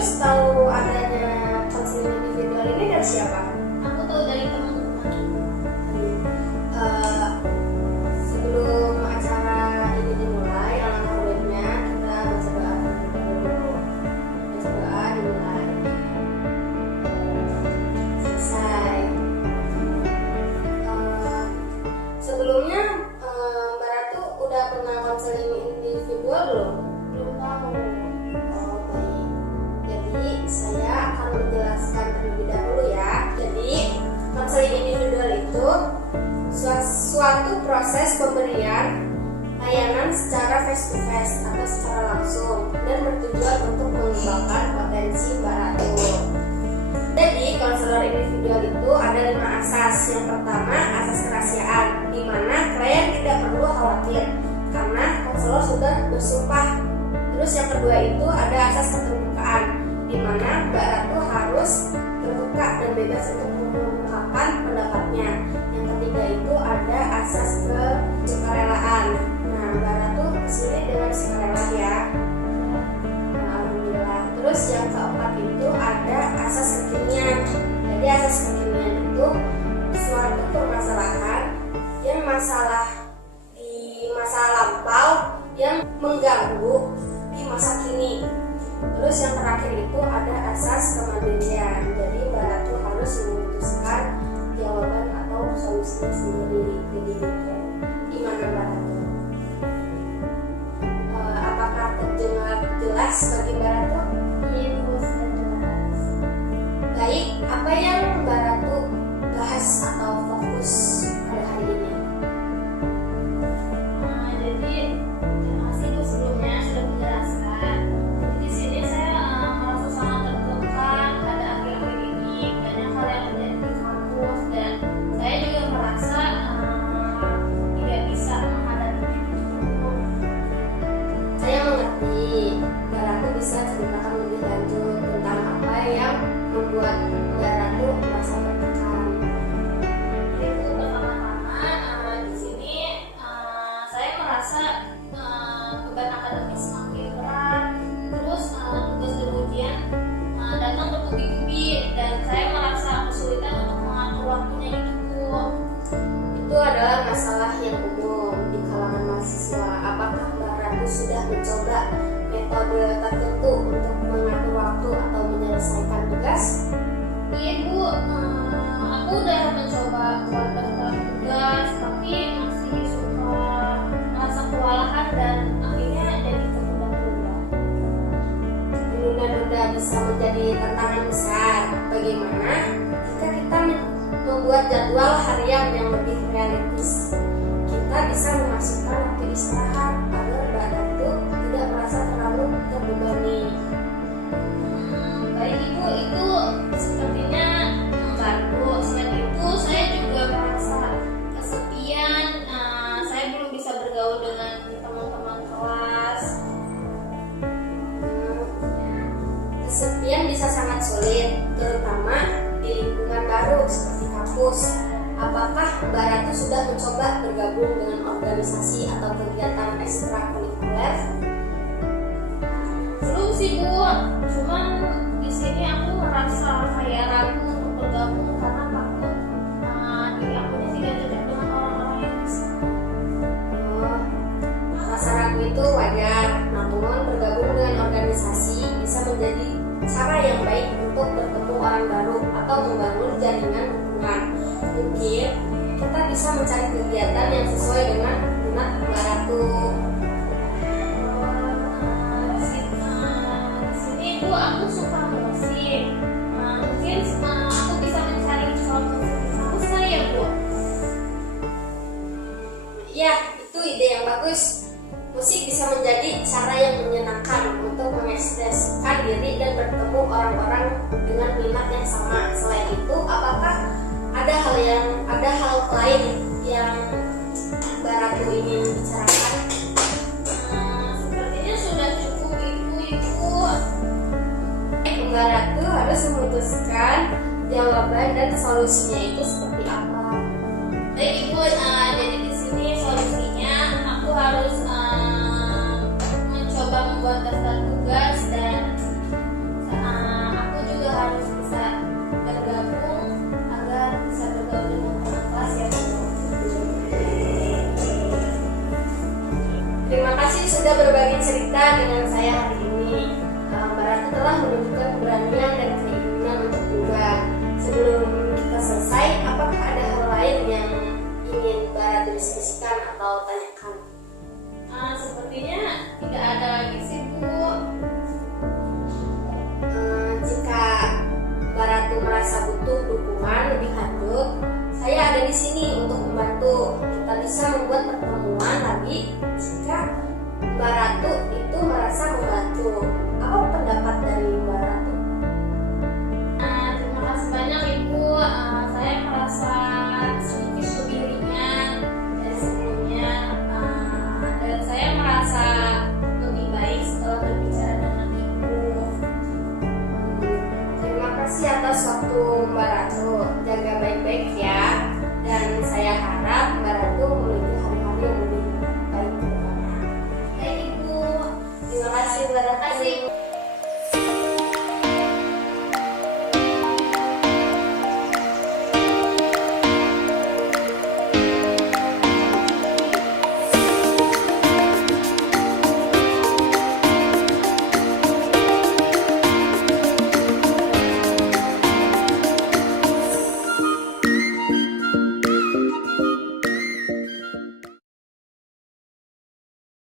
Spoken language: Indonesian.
Terus tahu adanya konseling individual ini dari siapa? Aku tahu dari teman-teman. Sebelum acara ini dimulai, alangkah baiknya kita baca doa dulu. Baca doa dimulai. Selesai. Sebelumnya Mbak Ratu udah pernah konseling individual belum? Belum tahu. Oh baik. Jadi saya akan menjelaskan terlebih dahulu ya. Jadi konseling individual itu suatu proses pemberian layanan secara face to face atau secara langsung dan bertujuan untuk mengembangkan potensi Mbak Ratu. Jadi konselor individual itu ada 5 asas. Yang pertama asas kerahasiaan, di mana klien tidak perlu khawatir karena konselor sudah bersumpah. Terus yang kedua itu ada asas keterbukaan, di mana Mbak Ratu harus terbuka dan bebas untuk mengungkapkan pendapatnya. Yang ketiga itu ada asas kesukarelaan. Nah, Mbak Ratu kesini dengan sukarela ya. Nah, alhamdulillah. Terus yang keempat itu ada asas kekinian. Jadi asas kekinian itu suatu permasalahan yang di masa lampau yang mengganggu di masa kini. Terus yang terakhir itu ada asas kemandirian. Jadi Mbak Ratu harus memutuskan jawaban atau solusinya sendiri. Jadi gimana Mbak Ratu? Apakah terdengar jelas bagi Mbak Ratu? Iya, terus dan jelas. Baik, apa yang Mbak Ratu bahas atau fokus pada hari ini? Jadi terima kasih Bu sebelumnya sudah menjelaskan. Di sini saya merasa sangat tertekan pada akhir-akhir ini, banyak hal yang terjadi di kampus dan saya juga merasa tidak bisa menghadapi itu. Saya mengerti. Mbak Ratu bisa ceritakan lebih lanjut tentang apa yang membuat Mbak Ratu merasa tertekan. Itu pertama-tama di sini saya merasa beban akademis semakin berat, terus tugas dan ujian datang bertubi-tubi dan saya merasa kesulitan untuk mengatur waktunya itu Bu. Itu adalah masalah yang umum di kalangan mahasiswa. Apakah Mbak Ratu sudah mencoba metode tertentu untuk mengatur waktu atau menyelesaikan tugas? Iya Bu, aku udah mencoba buat daftar tugas tapi masih suka merasa kewalahan dan akhirnya jadi tertunda-tunda. Menunda-nunda bisa menjadi tantangan besar. Bagaimana jika kita membuat jadwal harian yang lebih realistis? Kita bisa memasukkan waktu istirahat agar Mbak Ratu tidak merasa terlalu terbebani. Baik Ibu, itu sepertinya membantu. Selain itu saya juga merasa kesepian. Saya belum bisa bergaul dengan teman-teman kelas. Kesepian bisa sangat sulit, terutama di lingkungan baru seperti kampus. Apakah Mbak Ratu sudah mencoba bergabung dengan organisasi atau kegiatan ekstrakurikuler? Belum sih Bu, cuman di sini aku merasa kayak ragu untuk bergabung karena takut diri aku ini tidak cocok dengan orang-orang yang bisa. Oh, rasa ragu itu wajar, namun bergabung dengan organisasi bisa menjadi cara yang baik untuk bertemu orang baru atau membangun jaringan hubungan. Mungkin kita bisa mencari kegiatan yang sesuai dengan minat Mbak Ratu. Di sini Bu, aku suka musik. Mungkin aku bisa mencari suatu kampus saya Bu. Ya, itu ide yang bagus. Musik bisa menjadi cara yang menyenangkan untuk mengekspresikan diri dan bertemu orang-orang dengan minat yang sama. Selain itu, apakah ada hal lain yang Mbak Ratu ingin bicarakan? Sepertinya sudah cukup itu Ibu. Mbak Ratu harus memutuskan jawaban dan solusinya itu seperti apa. Baik Ibu, jadi di sini solusinya aku harus mencoba membuat daftar tugas dan cerita dengan saya hari ini. Mbak Ratu telah menunjukkan keberanian dan keinginan untuk berubah. Sebelum kita selesai, apakah ada hal lain yang ingin Mbak Ratu diskusikan atau tanyakan? Sepertinya tidak ada lagi sih Bu. Jika Mbak Ratu merasa butuh dukungan lebih lanjut, saya ada di sini untuk membantu. Kita bisa membuat pertemuan lagi jika Mbak Ratu itu merasa membantu.